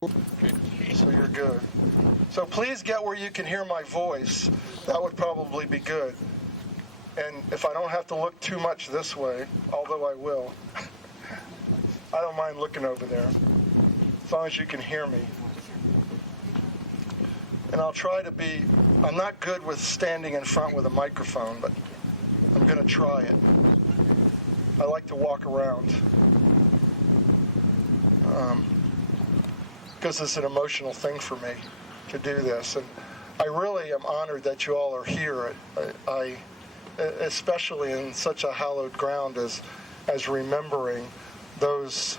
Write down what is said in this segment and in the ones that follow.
So you're good. So please get where you can hear my voice. That would probably be good. And if I don't have to look too much this way, although I will, I don't mind looking over there, as long as you can hear me. And I'll try to be, I'm not good with standing in front with a microphone, but I'm going to try it. I like to walk around. Because it's an emotional thing for me to do this. And I really am honored that you all are here, I especially in such a hallowed ground as remembering those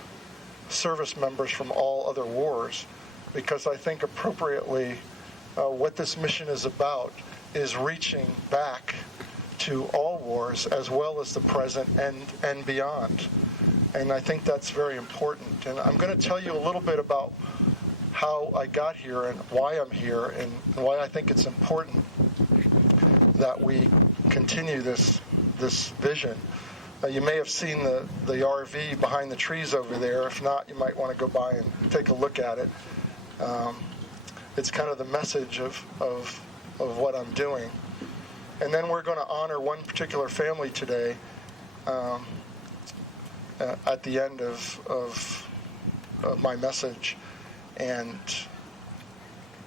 service members from all other wars, because I think appropriately what this mission is about is reaching back to all wars as well as the present and beyond. And I think that's very important. And I'm going to tell you a little bit about how I got here and why I'm here and why I think it's important that we continue this vision. You may have seen the RV behind the trees over there. If not, you might want to go by and take a look at it. It's kind of the message of what I'm doing. And then we're going to honor one particular family today at the end of my message. And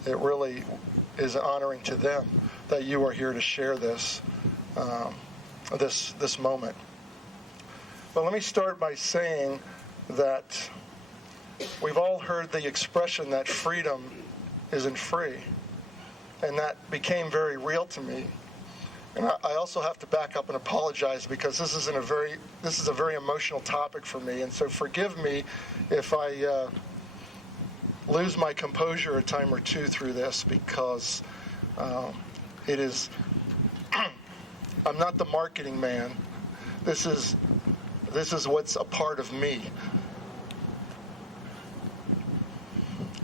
it really is honoring to them that you are here to share this moment. But let me start by saying that we've all heard the expression that freedom isn't free, and that became very real to me. And I also have to back up and apologize because this is a very emotional topic for me, and so forgive me if I lose my composure a time or two through this, because it is I'm not the marketing man. This is what's a part of me.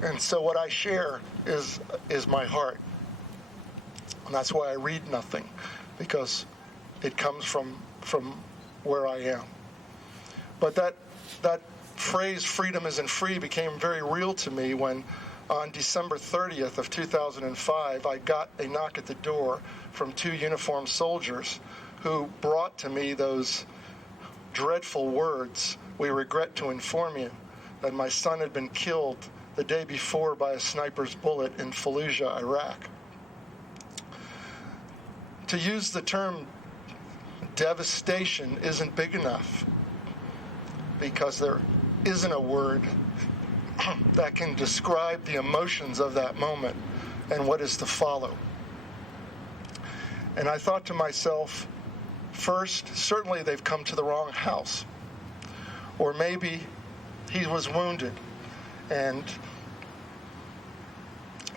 And so what I share is my heart. And that's why I read nothing, because it comes from where I am. But that phrase, freedom isn't free, became very real to me when on December 30th of 2005, I got a knock at the door from two uniformed soldiers who brought to me those dreadful words: "We regret to inform you that my son had been killed the day before by a sniper's bullet in Fallujah, Iraq." To use the term devastation isn't big enough, because there isn't a word that can describe the emotions of that moment and what is to follow. And I thought to myself, first, certainly they've come to the wrong house. Or maybe he was wounded and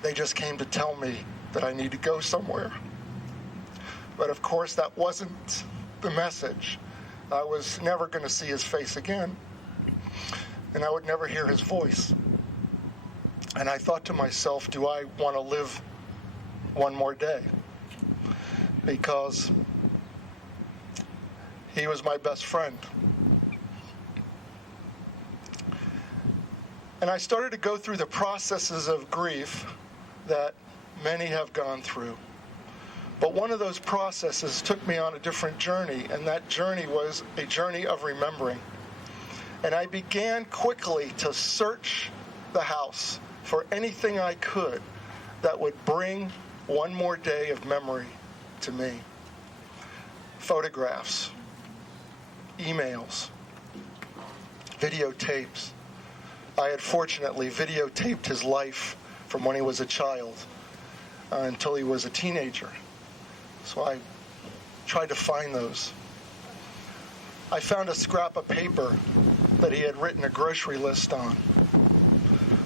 they just came to tell me that I need to go somewhere. But of course, that wasn't the message. I was never going to see his face again, and I would never hear his voice. And I thought to myself, do I want to live one more day? Because he was my best friend. And I started to go through the processes of grief that many have gone through. But one of those processes took me on a different journey, and that journey was a journey of remembering. And I began quickly to search the house for anything I could that would bring one more day of memory to me. Photographs, emails, videotapes. I had fortunately videotaped his life from when he was a child until he was a teenager. So I tried to find those. I found a scrap of paper that he had written a grocery list on.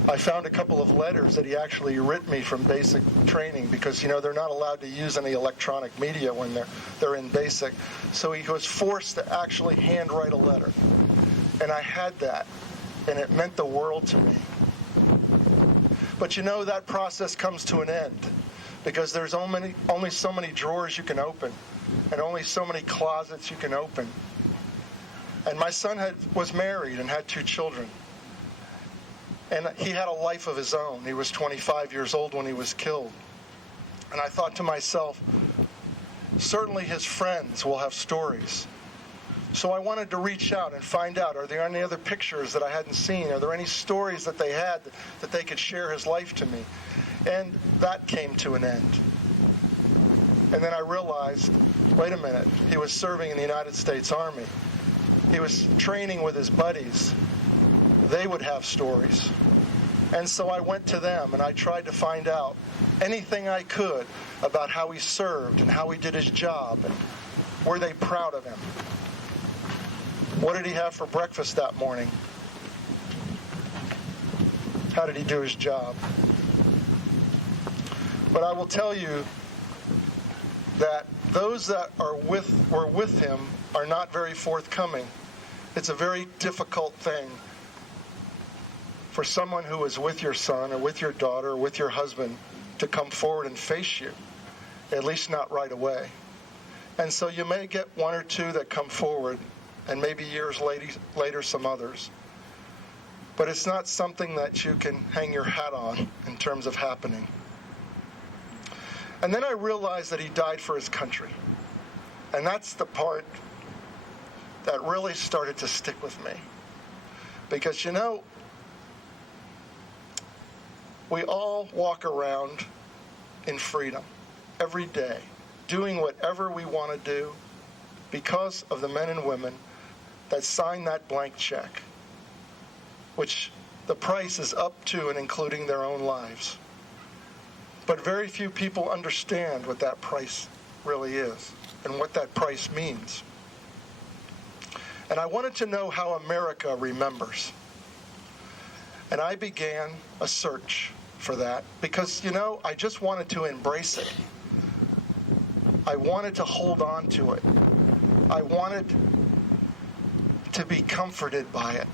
I found a couple of letters that he actually writ me from basic training, because, they're not allowed to use any electronic media when they're in basic. So he was forced to actually handwrite a letter. And I had that, and it meant the world to me. But that process comes to an end, because there's only so many drawers you can open, and only so many closets you can open. And my son was married and had 2 children. And he had a life of his own. He was 25 years old when he was killed. And I thought to myself, certainly his friends will have stories. So I wanted to reach out and find out, are there any other pictures that I hadn't seen? Are there any stories that they had that they could share his life to me? And that came to an end. And then I realized, wait a minute, he was serving in the United States Army. He was training with his buddies. They would have stories. And so I went to them and I tried to find out anything I could about how he served and how he did his job, and were they proud of him? What did he have for breakfast that morning? How did he do his job? But I will tell you that those that were with him are not very forthcoming. It's a very difficult thing for someone who is with your son or with your daughter or with your husband to come forward and face you, at least not right away. And so you may get one or two that come forward, and maybe years later some others. But it's not something that you can hang your hat on in terms of happening. And then I realized that he died for his country. And that's the part that really started to stick with me. Because, you know, we all walk around in freedom every day, doing whatever we want to do because of the men and women that sign that blank check, which the price is up to and including their own lives. But very few people understand what that price really is and what that price means. And I wanted to know how America remembers. And I began a search for that because, you know, I just wanted to embrace it. I wanted to hold on to it. I wanted to be comforted by it.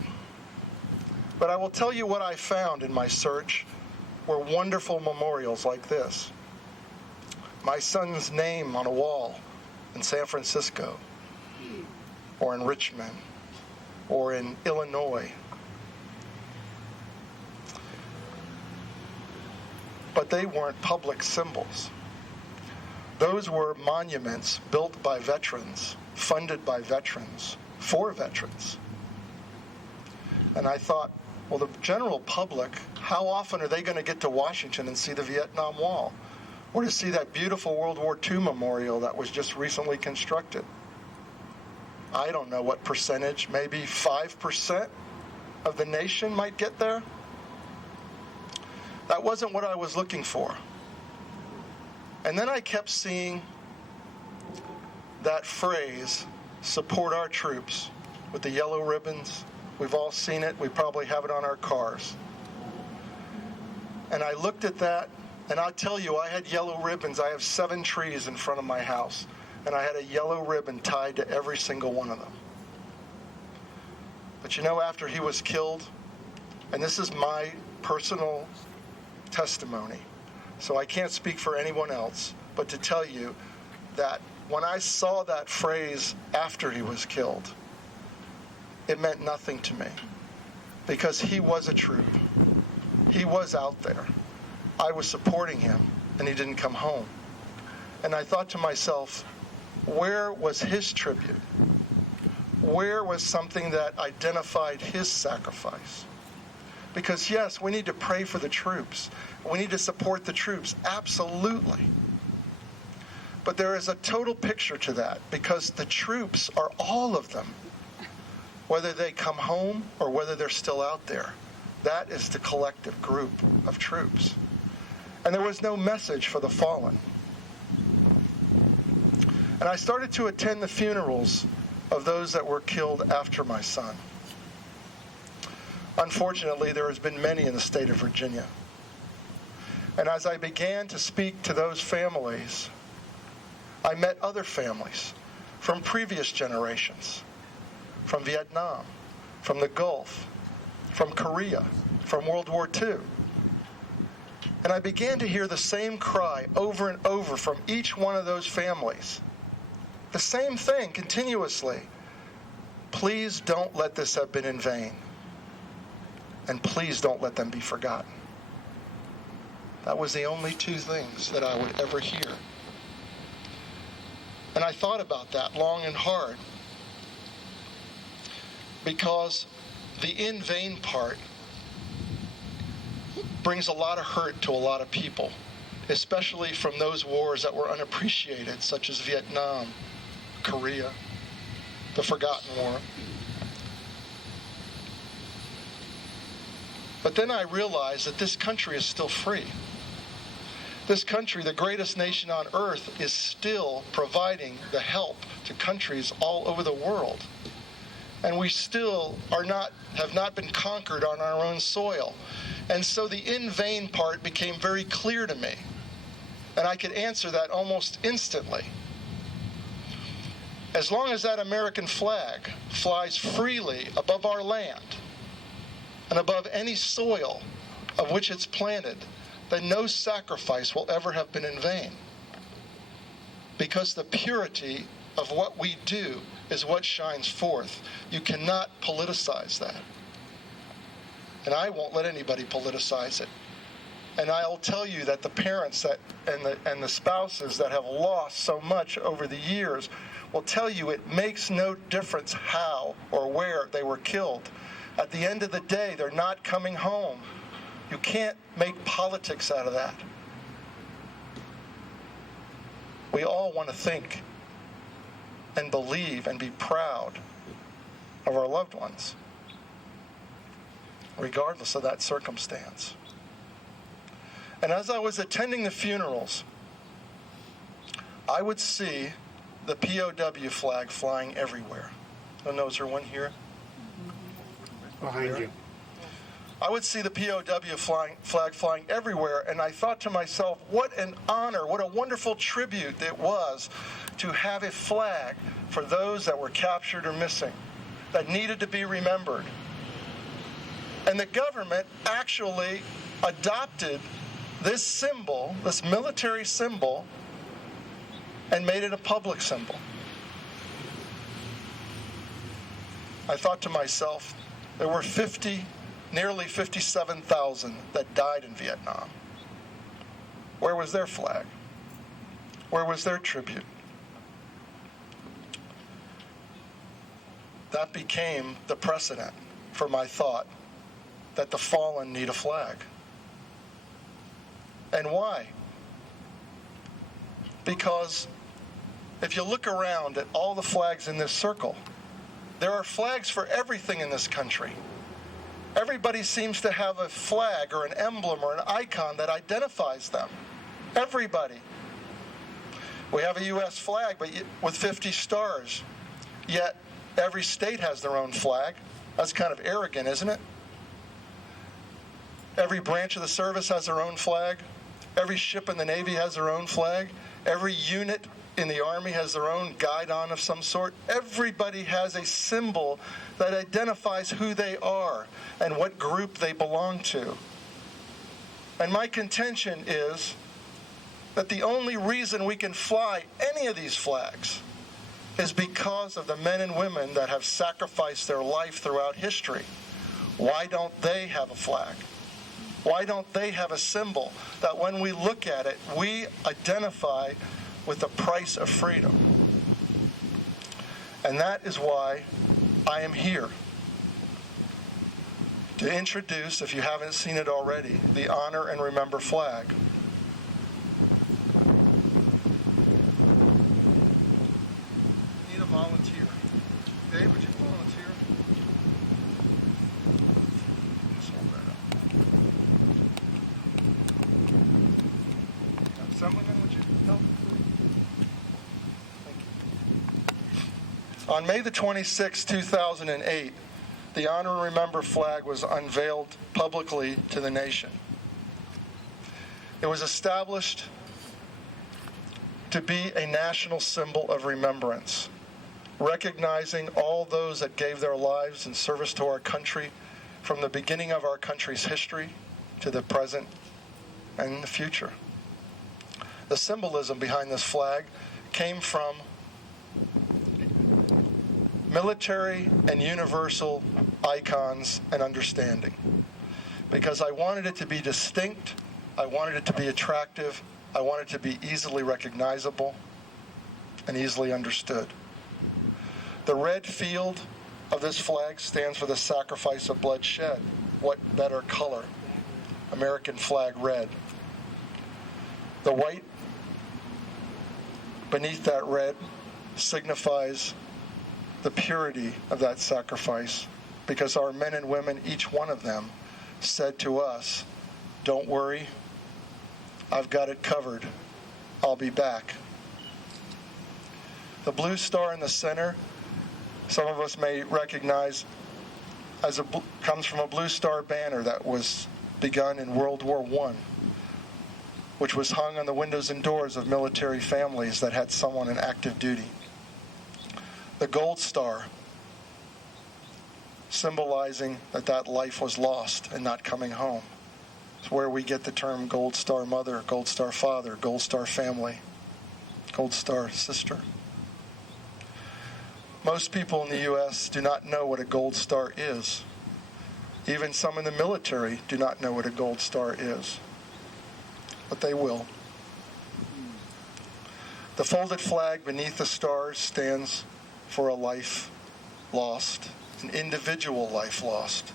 But I will tell you what I found in my search were wonderful memorials like this. My son's name on a wall in San Francisco, or in Richmond, or in Illinois. But they weren't public symbols. Those were monuments built by veterans, funded by veterans, for veterans. And I thought, well, the general public, how often are they going to get to Washington and see the Vietnam Wall? Or to see that beautiful World War II memorial that was just recently constructed? I don't know what percentage, maybe 5% of the nation might get there. That wasn't what I was looking for. And then I kept seeing that phrase, support our troops, with the yellow ribbons. We've all seen it. We probably have it on our cars. And I looked at that, and I'll tell you, I had yellow ribbons. I have 7 trees in front of my house, and I had a yellow ribbon tied to every single one of them. But you know, after he was killed, and this is my personal testimony, so I can't speak for anyone else, but to tell you that when I saw that phrase after he was killed, it meant nothing to me, because he was a troop. He was out there. I was supporting him, and he didn't come home. And I thought to myself, where was his tribute? Where was something that identified his sacrifice? Because yes, we need to pray for the troops. We need to support the troops, absolutely. But there is a total picture to that, because the troops are all of them. Whether they come home or whether they're still out there, that is the collective group of troops. And there was no message for the fallen. And I started to attend the funerals of those that were killed after my son. Unfortunately, there has been many in the state of Virginia. And as I began to speak to those families, I met other families from previous generations, from Vietnam, from the Gulf, from Korea, from World War II. And I began to hear the same cry over and over from each one of those families. The same thing continuously. Please don't let this have been in vain. And please don't let them be forgotten. That was the only two things that I would ever hear. And I thought about that long and hard, because the in vain part brings a lot of hurt to a lot of people, especially from those wars that were unappreciated, such as Vietnam, Korea, the Forgotten War. But then I realized that this country is still free. This country, the greatest nation on earth, is still providing the help to countries all over the world. And we still have not been conquered on our own soil. And so the in vain part became very clear to me. And I could answer that almost instantly. As long as that American flag flies freely above our land and above any soil of which it's planted, then no sacrifice will ever have been in vain. Because the purity of what we do is what shines forth. You cannot politicize that. And I won't let anybody politicize it. And I'll tell you that the parents and the spouses that have lost so much over the years will tell you it makes no difference how or where they were killed. At the end of the day, they're not coming home. You can't make politics out of that. We all want to think and believe and be proud of our loved ones, regardless of that circumstance. And as I was attending the funerals, I would see the POW flag flying everywhere. I don't know, is there one here? Behind you. I would see the POW flag flying everywhere, and I thought to myself, what an honor, what a wonderful tribute it was to have a flag for those that were captured or missing, that needed to be remembered. And the government actually adopted this symbol, this military symbol, and made it a public symbol. I thought to myself, there were nearly 57,000 that died in Vietnam. Where was their flag? Where was their tribute? That became the precedent for my thought that the fallen need a flag. And why? Because if you look around at all the flags in this circle, there are flags for everything in this country. Everybody seems to have a flag or an emblem or an icon that identifies them. Everybody. We have a U.S. flag, but with 50 stars. Yet every state has their own flag. That's kind of arrogant, isn't it? Every branch of the service has their own flag. Every ship in the Navy has their own flag. Every unit in the Army has their own guidon of some sort. Everybody has a symbol that identifies who they are and what group they belong to. And my contention is that the only reason we can fly any of these flags is because of the men and women that have sacrificed their life throughout history. Why don't they have a flag? Why don't they have a symbol that when we look at it, we identify with the price of freedom? And that is why I am here to introduce, if you haven't seen it already, the Honor and Remember flag. Need a volunteer. Dave, would you volunteer? Just hold that up. Assemblyman, would you help? Thank you. On May the 26th, 2008, the Honor and Remember flag was unveiled publicly to the nation. It was established to be a national symbol of remembrance, recognizing all those that gave their lives in service to our country from the beginning of our country's history to the present and the future. The symbolism behind this flag came from military and universal icons and understanding. because I wanted it to be distinct, I wanted it to be attractive, I wanted it to be easily recognizable and easily understood. The red field of this flag stands for the sacrifice of blood shed. What better color? American flag red. The white beneath that red signifies the purity of that sacrifice, because our men and women, each one of them, said to us, "Don't worry, I've got it covered. I'll be back." The blue star in the center, some of us may recognize, comes from a Blue Star banner that was begun in World War I, which was hung on the windows and doors of military families that had someone in active duty. The gold star, symbolizing that life was lost and not coming home. It's where we get the term Gold Star Mother, Gold Star Father, Gold Star Family, Gold Star Sister. Most people in the U.S. do not know what a gold star is. Even some in the military do not know what a gold star is. But they will. The folded flag beneath the stars stands for a life lost, an individual life lost.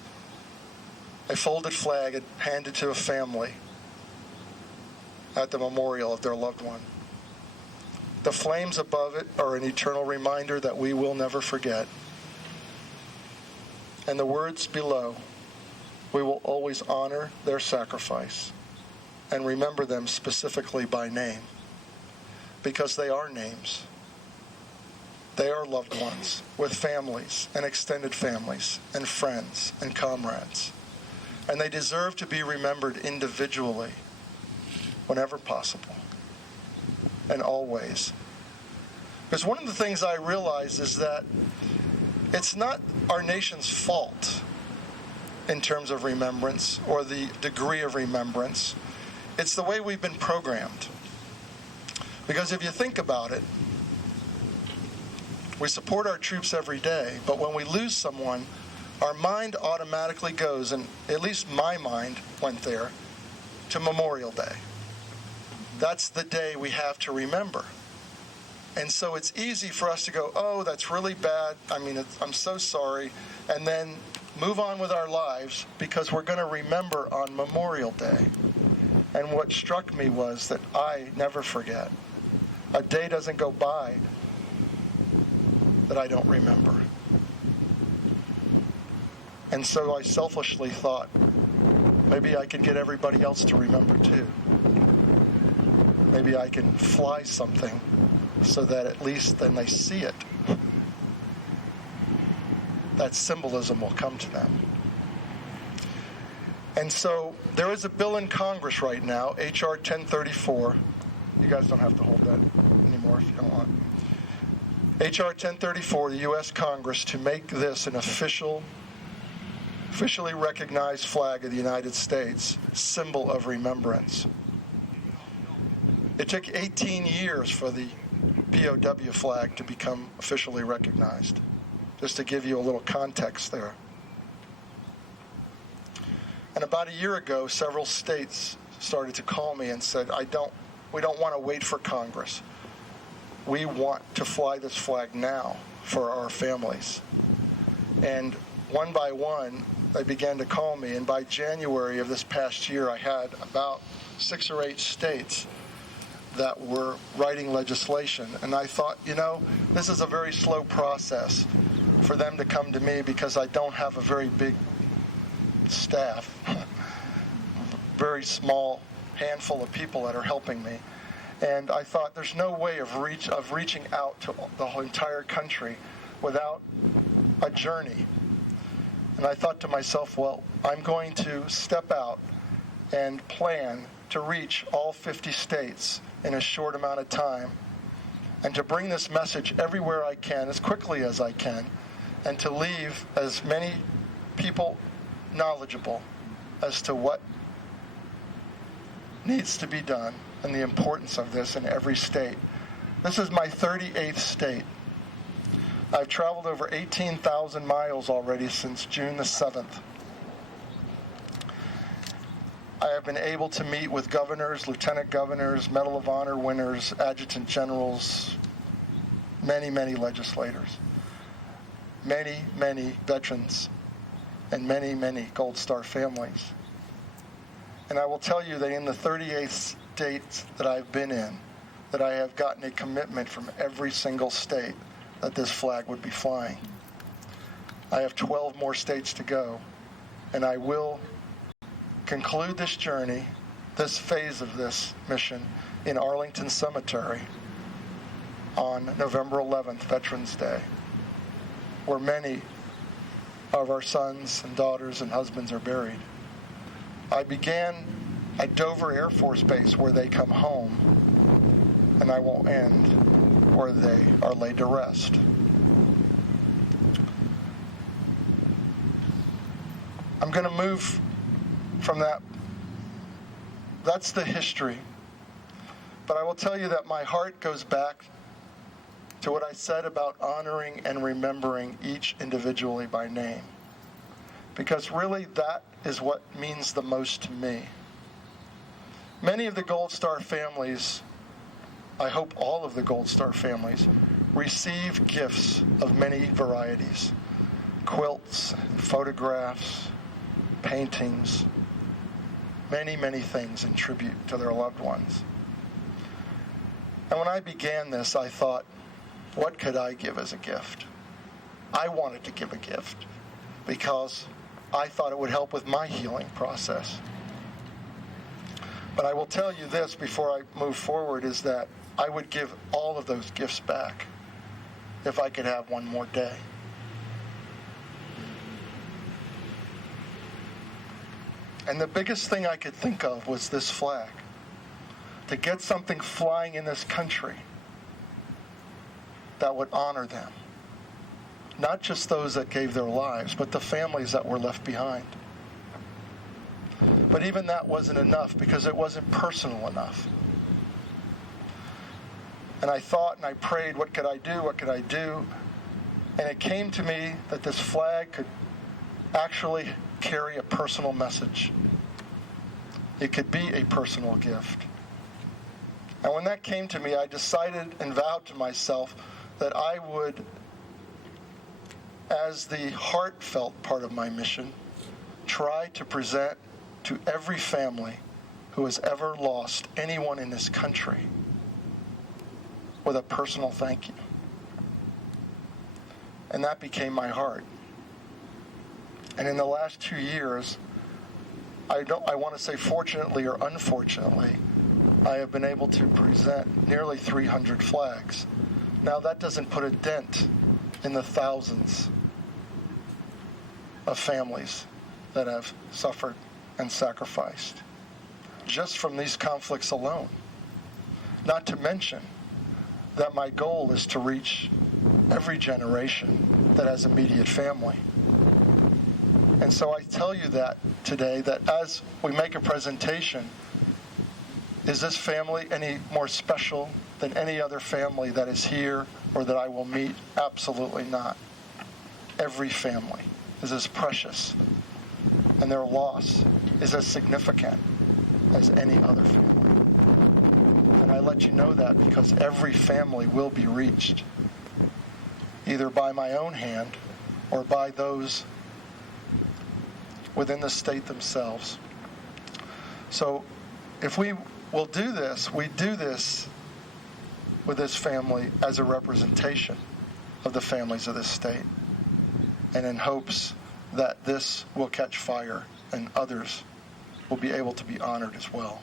A folded flag handed to a family at the memorial of their loved one. The flames above it are an eternal reminder that we will never forget. And the words below, we will always honor their sacrifice and remember them specifically by name, because they are names. They are loved ones with families and extended families and friends and comrades. And they deserve to be remembered individually whenever possible and always. Because one of the things I realize is that it's not our nation's fault in terms of remembrance or the degree of remembrance. It's the way we've been programmed. Because if you think about it, we support our troops every day, but when we lose someone, our mind automatically goes, and at least my mind went there, to Memorial Day. That's the day we have to remember. And so it's easy for us to go, "Oh, that's really bad. I'm so sorry," and then move on with our lives because we're going to remember on Memorial Day. And what struck me was that I never forget. A day doesn't go by that I don't remember. And so I selfishly thought, maybe I can get everybody else to remember too. Maybe I can fly something so that at least then they see it. That symbolism will come to them. And so there is a bill in Congress right now, HR-1034. You guys don't have to hold that anymore if you don't want. HR-1034, the U.S. Congress, to make this an officially recognized flag of the United States, symbol of remembrance. It took 18 years for the POW flag to become officially recognized, just to give you a little context there. And about a year ago, several states started to call me and said, we don't want to wait for Congress. We want to fly this flag now for our families. And one by one, they began to call me. And by January of this past year, I had about 6 or 8 states that were writing legislation. And I thought, this is a very slow process for them to come to me because I don't have a very big staff, very small handful of people that are helping me. And I thought there's no way of reaching out to the whole entire country without a journey. And I thought to myself, well, I'm going to step out and plan to reach all 50 states in a short amount of time, and to bring this message everywhere I can, as quickly as I can, and to leave as many people knowledgeable as to what needs to be done and the importance of this in every state. This is my 38th state. I've traveled over 18,000 miles already since June the 7th. been able to meet with governors, lieutenant governors, Medal of Honor winners, adjutant generals, many, many legislators, many, many veterans, and many, many Gold Star families. And I will tell you that in the 38 states that I've been in, that I have gotten a commitment from every single state that this flag would be flying. I have 12 more states to go, and I will conclude this journey, this phase of this mission, in Arlington Cemetery on November 11th, Veterans Day, where many of our sons and daughters and husbands are buried. I began at Dover Air Force Base, where they come home, and I will end where they are laid to rest. I'm going to move from that. That's the history. But I will tell you that my heart goes back to what I said about honoring and remembering each individually by name. Because really that is what means the most to me. Many of the Gold Star families, I hope all of the Gold Star families, receive gifts of many varieties. Quilts, photographs, paintings, many, many things in tribute to their loved ones. And when I began this, I thought, what could I give as a gift? I wanted to give a gift because I thought it would help with my healing process. But I will tell you this before I move forward, is that I would give all of those gifts back if I could have one more day. And the biggest thing I could think of was this flag. To get something flying in this country that would honor them. Not just those that gave their lives, but the families that were left behind. But even that wasn't enough because it wasn't personal enough. And I thought and I prayed, what could I do? What could I do? And it came to me that this flag could actually carry a personal message. It could be a personal gift. And when that came to me, I decided and vowed to myself that I would, as the heartfelt part of my mission, try to present to every family who has ever lost anyone in this country with a personal thank you. And that became my heart. And in the last 2 years, I want to say fortunately or unfortunately, I have been able to present nearly 300 flags. Now that doesn't put a dent in the thousands of families that have suffered and sacrificed just from these conflicts alone. Not to mention that my goal is to reach every generation that has immediate family. And so I tell you that today, that as we make a presentation, is this family any more special than any other family that is here or that I will meet? Absolutely not. Every family is as precious, and their loss is as significant as any other family. And I let you know that because every family will be reached, either by my own hand or by those within the state themselves. So if we will do this, we do this with this family as a representation of the families of this state, and in hopes that this will catch fire and others will be able to be honored as well.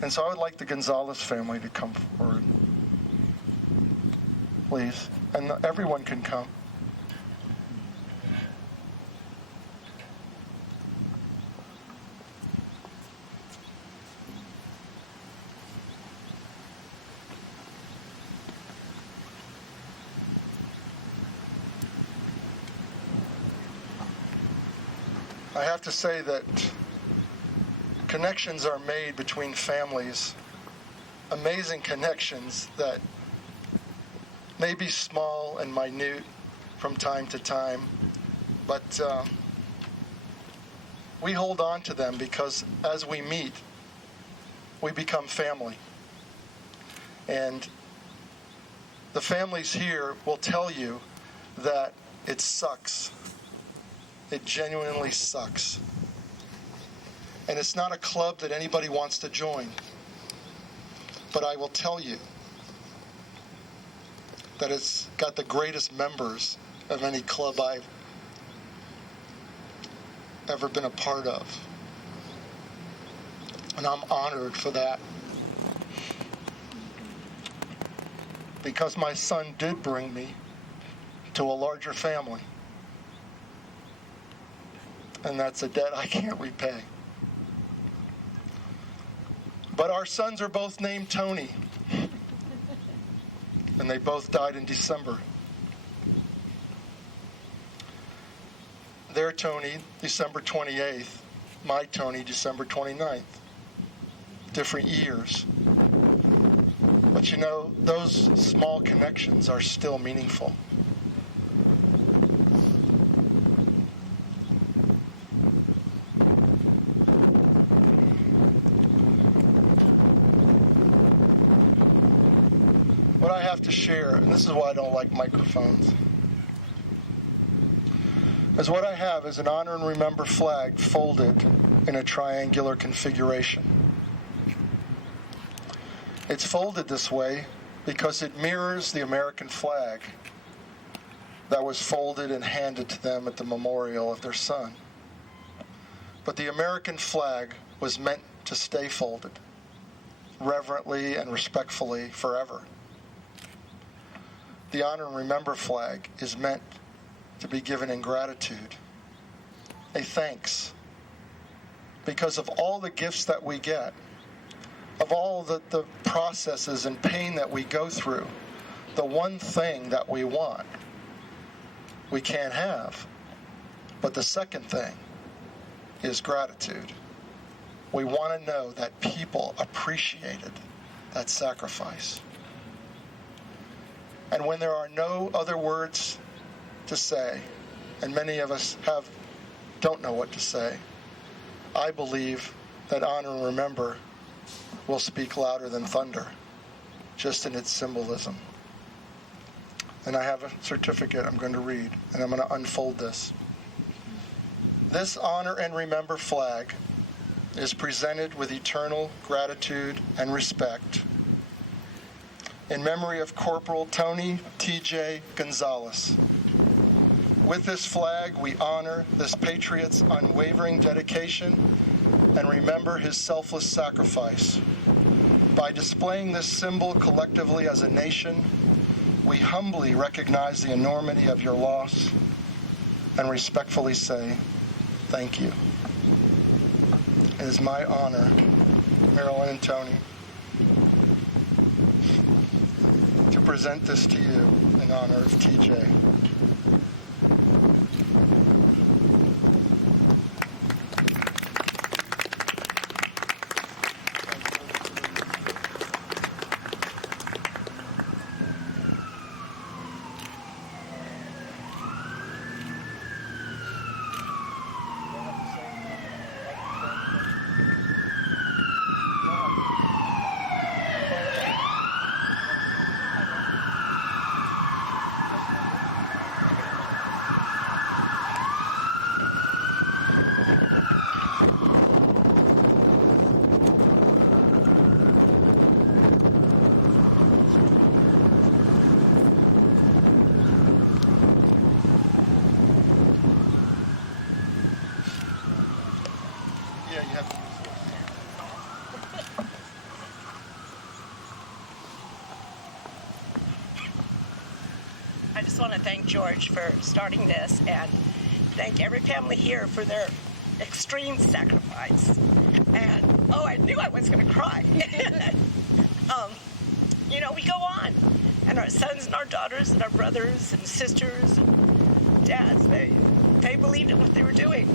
And so I would like the Gonzalez family to come forward, please. And everyone can come. I have to say that connections are made between families, amazing connections that may be small and minute from time to time, but we hold on to them because as we meet, we become family. And the families here will tell you that it sucks. It genuinely sucks. And it's not a club that anybody wants to join. But I will tell you that it's got the greatest members of any club I've ever been a part of. And I'm honored for that. Because my son did bring me to a larger family. And that's a debt I can't repay. But our sons are both named Tony. And they both died in December. Their Tony, December 28th. My Tony, December 29th. Different years. But you know, those small connections are still meaningful. What I have to share, and this is why I don't like microphones, is what I have is an honor and remember flag folded in a triangular configuration. It's folded this way because it mirrors the American flag that was folded and handed to them at the memorial of their son. But the American flag was meant to stay folded, reverently and respectfully forever. The honor and remember flag is meant to be given in gratitude, a thanks, because of all the gifts that we get, of all the processes and pain that we go through. The one thing that we want, we can't have. But the second thing is gratitude. We want to know that people appreciated that sacrifice. And when there are no other words to say, and many of us don't know what to say, I believe that honor and remember will speak louder than thunder, just in its symbolism. And I have a certificate I'm going to read, and I'm going to unfold this. This honor and remember flag is presented with eternal gratitude and respect in memory of Corporal Tony T.J. Gonzalez. With this flag, we honor this patriot's unwavering dedication and remember his selfless sacrifice. By displaying this symbol collectively as a nation, we humbly recognize the enormity of your loss and respectfully say, thank you. It is my honor, Marilyn and Tony, to present this to you in honor of TJ. I just want to thank George for starting this and thank every family here for their extreme sacrifice. And, I knew I was going to cry. We go on. And our sons and our daughters and our brothers and sisters and dads, they believed in what they were doing.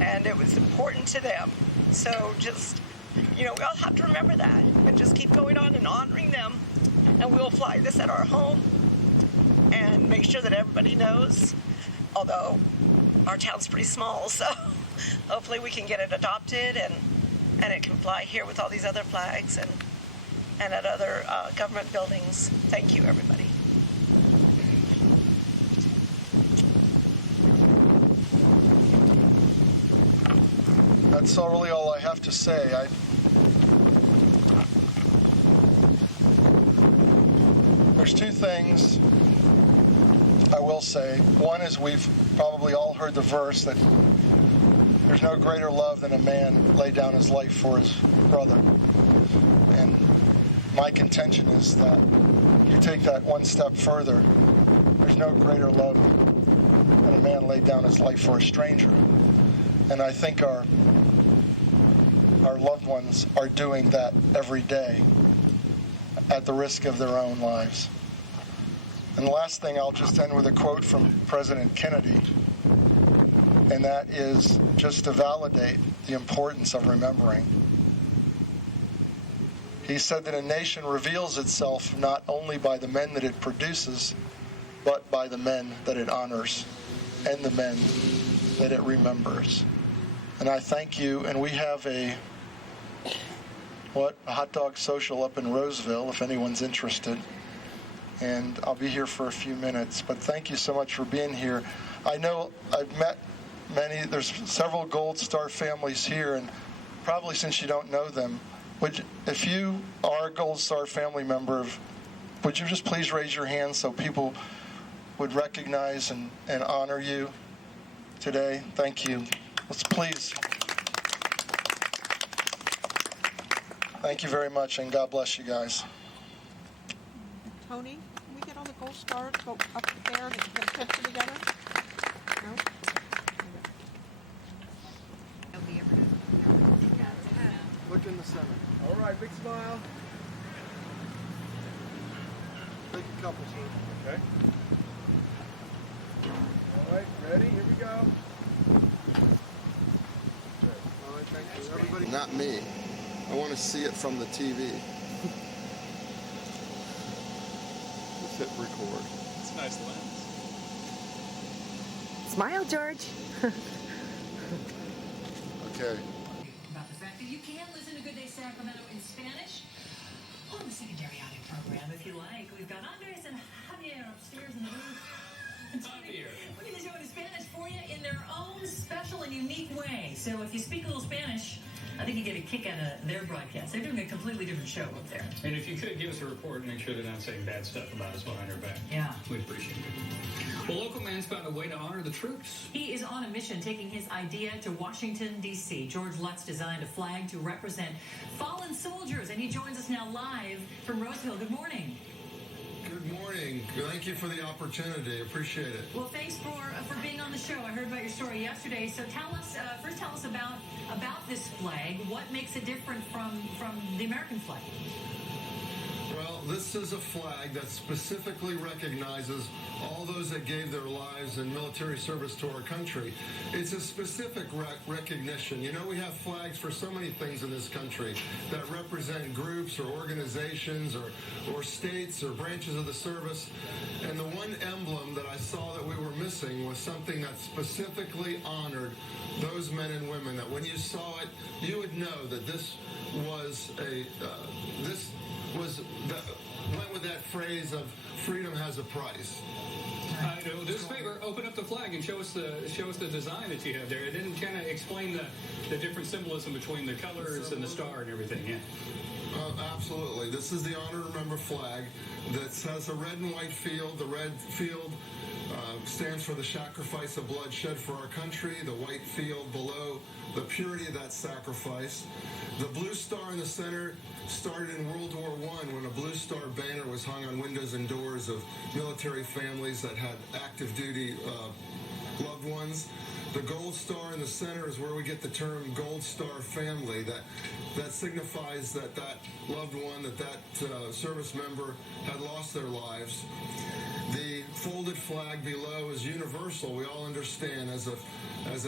And it was important to them. So just, we all have to remember that and just keep going on and honoring them. And we'll fly this at our home and make sure that everybody knows, although our town's pretty small, so hopefully we can get it adopted and it can fly here with all these other flags and at other government buildings. Thank you, everybody. That's really all I have to say. There's two things I will say. One is we've probably all heard the verse that there's no greater love than a man lay down his life for his brother. And my contention is that you take that one step further, there's no greater love than a man laid down his life for a stranger. And I think our loved ones are doing that every day at the risk of their own lives. And the last thing, I'll just end with a quote from President Kennedy, and that is just to validate the importance of remembering. He said that a nation reveals itself not only by the men that it produces, but by the men that it honors and the men that it remembers. And I thank you, and we have a hot dog social up in Roseville, if anyone's interested. And I'll be here for a few minutes. But thank you so much for being here. I know I've met there's several Gold Star families here, and probably since you don't know them, if you are a Gold Star family member, would you just please raise your hand so people would recognize and honor you today? Thank you. Let's please. Thank you very much, and God bless you guys. Tony, can we get all the Gold Stars, go up there and get a picture together? No? Look in the center. All right, big smile. Big couple, sir. Okay. All right, ready? Here we go. All right, thank you. Everybody. Not me. I want to see it from the TV. Let's hit record. It's a nice lens. Smile, George. Okay. About the fact that you can listen to Good Day Sacramento in Spanish on the secondary audio program if you like. We've got Andres and Javier upstairs in the booth. Javier. Putting the show in Spanish for you in their own special and unique way. So if you speak a little Spanish, I think you get a kick out of their broadcast. They're doing a completely different show up there. And if you could give us a report and make sure they're not saying bad stuff about us behind our back. Yeah. We'd appreciate it. Well, local man's found a way to honor the troops. He is on a mission, taking his idea to Washington, D.C. George Lutz designed a flag to represent fallen soldiers, and he joins us now live from Roseville. Good morning. Good morning. Thank you for the opportunity. Appreciate it. Well, thanks for being on the show. I heard about your story yesterday. So tell us about this flag. What makes it different from the American flag? Well, this is a flag that specifically recognizes all those that gave their lives in military service to our country. It's a specific recognition. You know, we have flags for so many things in this country that represent groups or organizations or states or branches of the service. And the one emblem that I saw that we were missing was something that specifically honored those men and women, that when you saw it, you would know that this was went with that phrase of freedom has a price. Do us a favor, open up the flag and show us the design that you have there. It didn't kind of explain the different symbolism between the colors and the star and everything. Yeah. Absolutely. This is the Honor and Remember flag that has a red and white field. The red field stands for the sacrifice of blood shed for our country. The white field below, the purity of that sacrifice. The blue star in the center started in World War I when a blue star banner was hung on windows and doors of military families that had active duty loved ones. The gold star in the center is where we get the term Gold Star family. That signifies that loved one, that service member had lost their lives. The folded flag below is universal. We all understand as a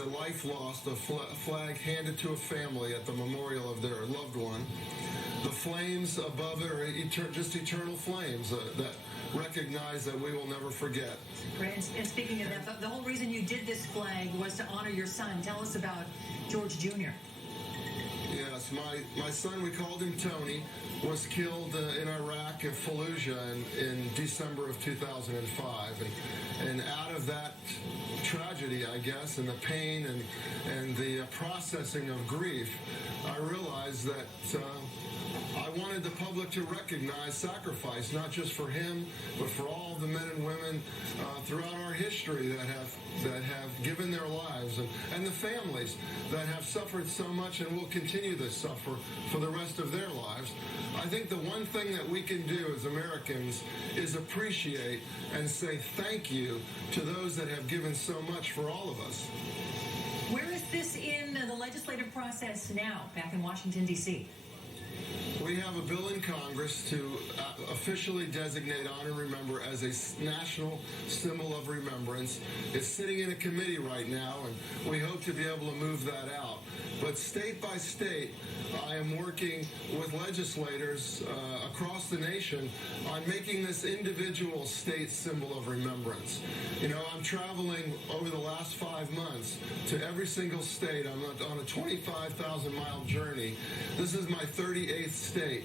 life lost, a flag handed to a family at the memorial of their loved one. the flames above it are just eternal flames that recognize that we will never forget. Great. And speaking of that, the whole reason you did this flag was to honor your son. Tell us about George Jr. Yes, my son, we called him Tony, was killed in Iraq at Fallujah in December of 2005. And out of that tragedy, I guess, and the pain and the processing of grief, I realized that I wanted the public to recognize sacrifice, not just for him, but for all the men and women throughout our history that have given their lives, and the families that have suffered so much and will continue to suffer for the rest of their lives. I think the one thing that we can do as Americans is appreciate and say thank you to those that have given so much for all of us. Where is this in the legislative process now, back in Washington, D.C.? We have a bill in Congress to officially designate Honor and Remember as a national symbol of remembrance. It's sitting in a committee right now, and we hope to be able to move that out. But state by state, I am working with legislators across the nation on making this individual state symbol of remembrance. You know, I'm traveling over the last 5 months to every single state. I'm on a 25,000-mile journey. This is my 38th state,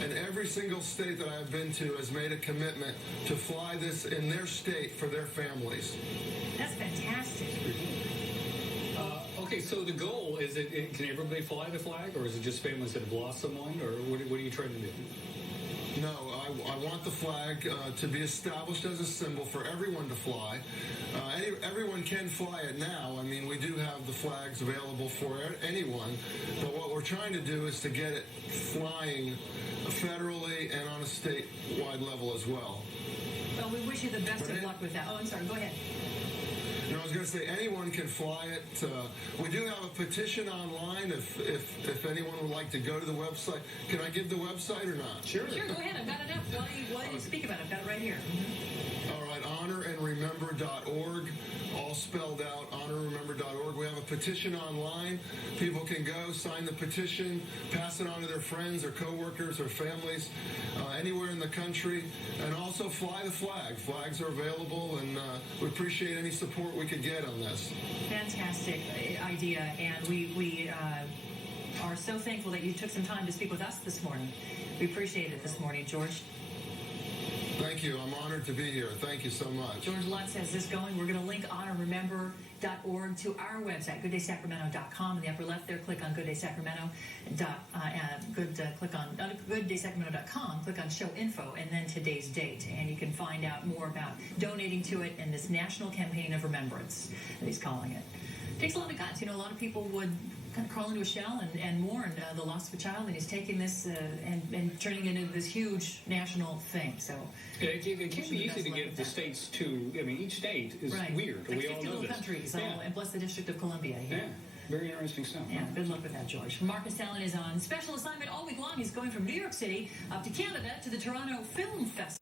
and every single state that I have been to has made a commitment to fly this in their state for their families. That's fantastic. Okay, so the goal is can everybody fly the flag, or is it just families that have lost someone, or what are you trying to do? No, I want the flag to be established as a symbol for everyone to fly. Everyone can fly it now. I mean, we do have the flags available for anyone, but what we're trying to do is to get it flying federally and on a statewide level as well. Well, we wish you the best of luck with that. Oh, I'm sorry. Go ahead. No, I was going to say anyone can fly it. We do have a petition online if anyone would like to go to the website. Can I give the website or not? Sure, go ahead. I've got it up. Why don't you speak about it? I've got it right here. All right, honorandremember.org, all spelled out, honorandremember.org. We have a petition online. People can go, sign the petition, pass it on to their friends or coworkers or families anywhere in the country, and also fly the flag. Flags are available, and we appreciate any support we could get on this. Fantastic idea, and we are so thankful that you took some time to speak with us this morning. We appreciate it this morning, George. Thank you. I'm honored to be here. Thank you so much. George Lutz has this going. We're going to link honorremember.org to our website, gooddaysacramento.com. In the upper left there, click on Good Day Sacramento. Click on gooddaysacramento.com. Click on Show Info, and then today's date. And you can find out more about donating to it in this national campaign of remembrance, that he's calling it. It takes a lot of guts. You know, a lot of people would kind of crawl into a shell and mourn the loss of a child, and he's taking this and turning it into this huge national thing. So it can be easy to get the states to. I mean, each state is weird. Like we 50 all know little this. countries, and plus the District of Columbia. Yeah, very interesting stuff. Yeah, good luck with that, George. Marcus Allen is on special assignment all week long. He's going from New York City up to Canada to the Toronto Film Festival.